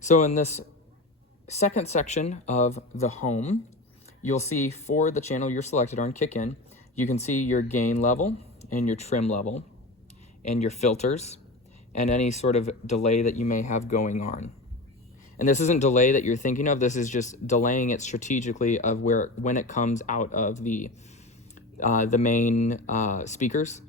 So in this second section of the home, you'll see for the channel you're selected on kick in, you can see your gain level and your trim level and your filters and any sort of delay that you may have going on. And this isn't delay that you're thinking of, this is just delaying it strategically of when it comes out of the main speakers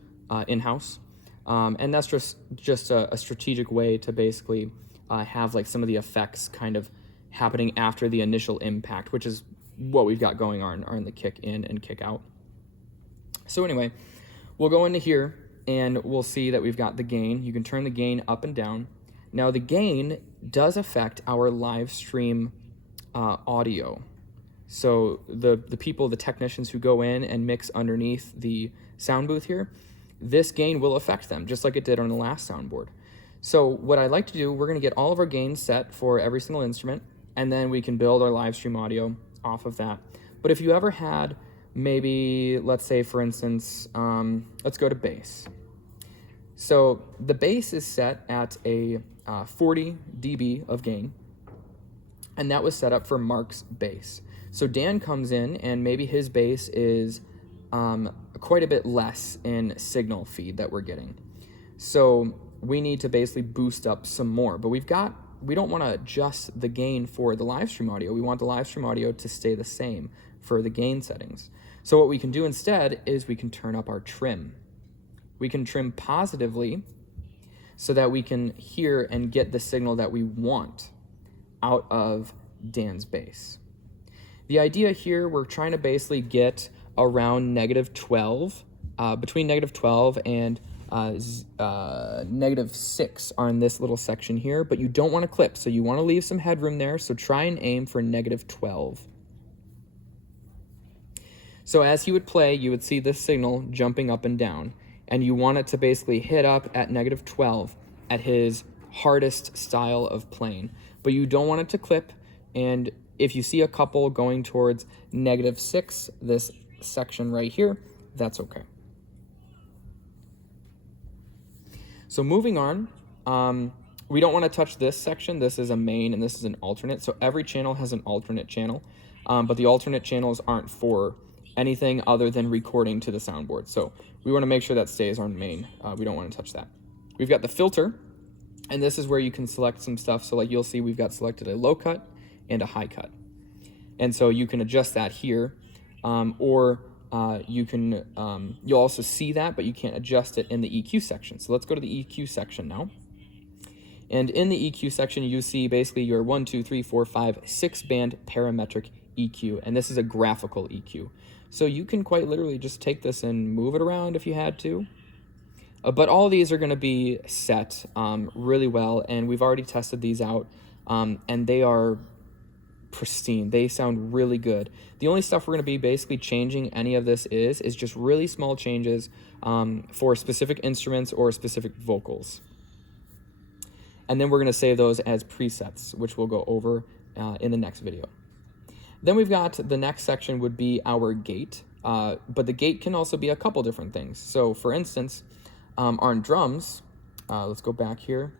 in-house. And that's just a strategic way to basically have like some of the effects kind of happening after the initial impact, which is what we've got going on the kick in and kick out. So anyway, we'll go into here and we'll see that we've got the gain. You can turn the gain up and down. Now the gain does affect our live stream audio. So the people, the technicians who go in and mix underneath the sound booth here, this gain will affect them just like it did on the last soundboard. So what I like to do, we're gonna get all of our gains set for every single instrument, and then we can build our live stream audio off of that. But if you ever had maybe, let's say for instance, let's go to bass. So the bass is set at a 40 dB of gain, and that was set up for Mark's bass. So Dan comes in and maybe his bass is quite a bit less in signal feed that we're getting. So we need to basically boost up some more, but we don't want to adjust the gain for the live stream audio. We want the live stream audio to stay the same for the gain settings. So what we can do instead is we can turn up our trim. We can trim positively so that we can hear and get the signal that we want out of Dan's bass. The idea here, we're trying to basically get around -12, between -12 and -6 on this little section here, but you don't want to clip, so you want to leave some headroom there, so try and aim for -12. So as he would play, you would see this signal jumping up and down, and you want it to basically hit up at -12 at his hardest style of playing, but you don't want it to clip. And if you see a couple going towards -6, this section right here, that's okay. So moving on, we don't want to touch this section. This is a main and this is an alternate. So every channel has an alternate channel, but the alternate channels aren't for anything other than recording to the soundboard. So we want to make sure that stays on main. We don't want to touch that. We've got the filter, and this is where you can select some stuff. So like you'll see we've got selected a low cut and a high cut. And so you can adjust that here, or you can, you'll also see that, but you can't adjust it in the EQ section. So let's go to the EQ section now. And in the EQ section, you see basically your 1, 2, 3, 4, 5, 6 band parametric EQ. And this is a graphical EQ. So you can quite literally just take this and move it around if you had to. But all of these are going to be set really well, and we've already tested these out, and they are pristine. They sound really good. The only stuff we're going to be basically changing any of this is just really small changes for specific instruments or specific vocals. And then we're going to save those as presets, which we'll go over in the next video. Then we've got the next section would be our gate, but the gate can also be a couple different things. So for instance, on drums, let's go back here.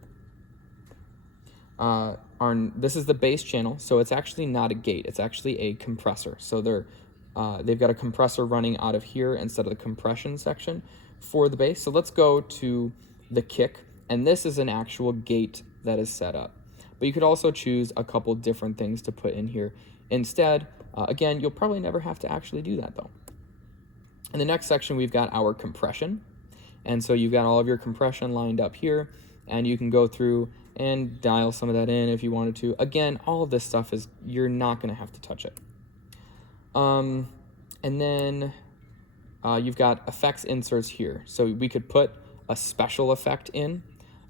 This is the bass channel, so it's actually not a gate, it's actually a compressor. So they've got a compressor running out of here instead of the compression section for the bass. So let's go to the kick, and this is an actual gate that is set up. But you could also choose a couple different things to put in here instead. Again, you'll probably never have to actually do that though. In the next section, we've got our compression. And so you've got all of your compression lined up here, and you can go through and dial some of that in if you wanted to. Again, all of this stuff is, you're not gonna have to touch it. And then you've got effects inserts here. So we could put a special effect in,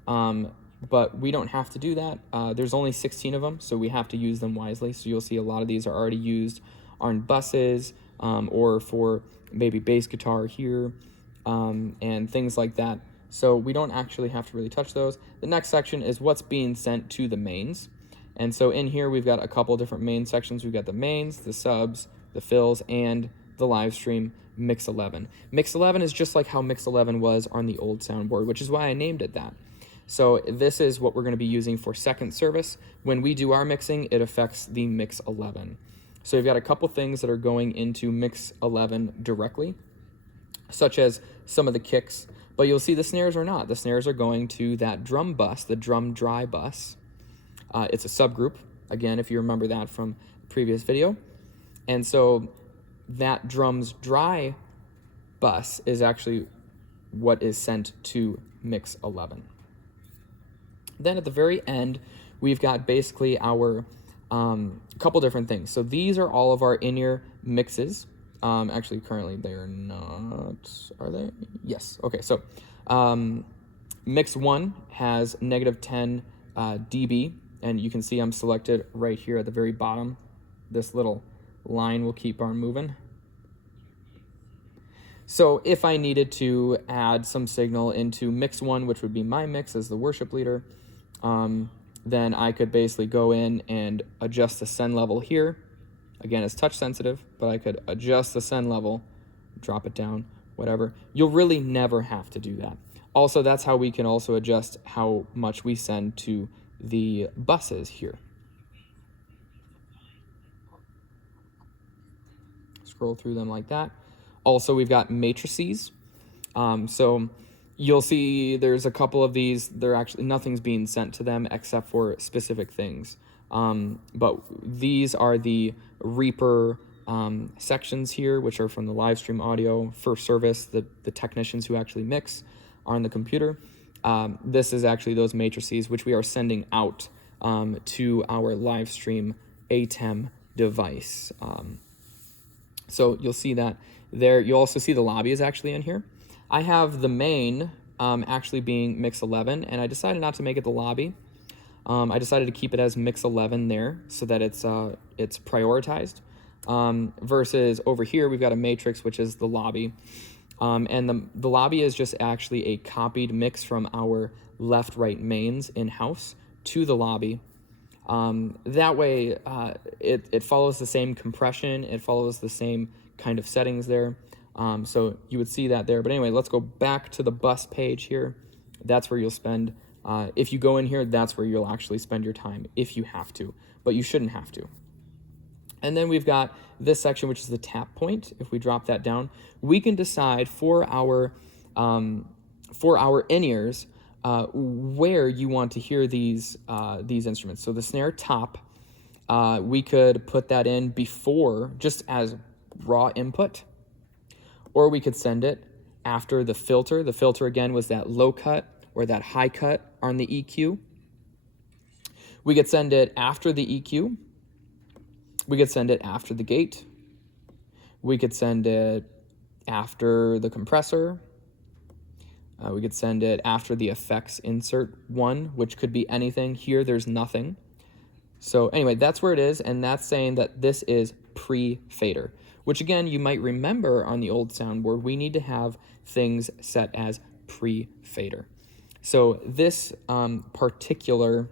but we don't have to do that. There's only 16 of them, so we have to use them wisely. So you'll see a lot of these are already used on buses or for maybe bass guitar here and things like that. So we don't actually have to really touch those. The next section is what's being sent to the mains. And so in here, we've got a couple different main sections. We've got the mains, the subs, the fills, and the live stream Mix 11. Mix 11 is just like how Mix 11 was on the old soundboard, which is why I named it that. So this is what we're going to be using for second service. When we do our mixing, it affects the mix 11. So we've got a couple things that are going into mix 11 directly, such as some of the kicks, but you'll see the snares are not. The snares are going to that drum bus, the drum dry bus. It's a subgroup, again, if you remember that from the previous video. And so that drums dry bus is actually what is sent to mix 11. Then at the very end, we've got basically our couple different things. So these are all of our in-ear mixes. Actually, currently they're not, are they? Yes. Okay, so mix 1 has -10 dB, and you can see I'm selected right here at the very bottom. This little line will keep on moving. So if I needed to add some signal into mix 1, which would be my mix as the worship leader, then I could basically go in and adjust the send level here. Again, it's touch sensitive, but I could adjust the send level, drop it down, whatever. You'll really never have to do that. Also, that's how we can also adjust how much we send to the buses here. Scroll through them like that. Also, we've got matrices. So you'll see there's a couple of these. They're actually, nothing's being sent to them except for specific things. But these are the Reaper sections here, which are from the live stream audio for service. The technicians who actually mix are on the computer. This is actually those matrices, which we are sending out to our live stream ATEM device. So you'll see that there. You'll also see the lobby is actually in here. I have the main actually being mix 11, and I decided not to make it the lobby. I decided to keep it as mix 11 there so that it's prioritized. Versus over here, we've got a matrix, which is the lobby. And the lobby is just actually a copied mix from our left-right mains in-house to the lobby. That way, it follows the same compression. It follows the same kind of settings there. So you would see that there. But anyway, let's go back to the bus page here. That's where you'll spend, if you go in here, that's where you'll actually spend your time if you have to, but you shouldn't have to. And then we've got this section, which is the tap point. If we drop that down, we can decide for our in-ears where you want to hear these instruments. So the snare top, we could put that in before, just as raw input, or we could send it after the filter. The filter, again, was that low cut or that high cut on the EQ. We could send it after the EQ. We could send it after the gate. We could send it after the compressor. We could send it after the effects insert one, which could be anything. Here, there's nothing. So anyway, that's where it is, and that's saying that this is pre-fader, which again, you might remember on the old soundboard, we need to have things set as pre-fader. So this particular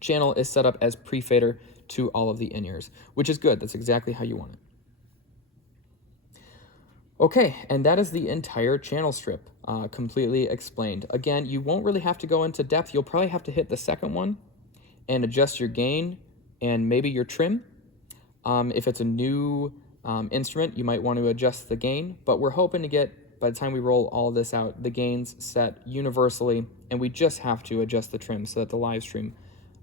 channel is set up as pre-fader to all of the in-ears, which is good. That's exactly how you want it. Okay, and that is the entire channel strip completely explained. Again, you won't really have to go into depth. You'll probably have to hit the second one and adjust your gain and maybe your trim. If it's a new instrument, you might want to adjust the gain, but we're hoping to get, by the time we roll all this out, the gains set universally, and we just have to adjust the trim so that the live stream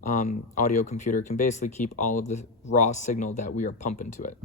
audio computer can basically keep all of the raw signal that we are pumping to it.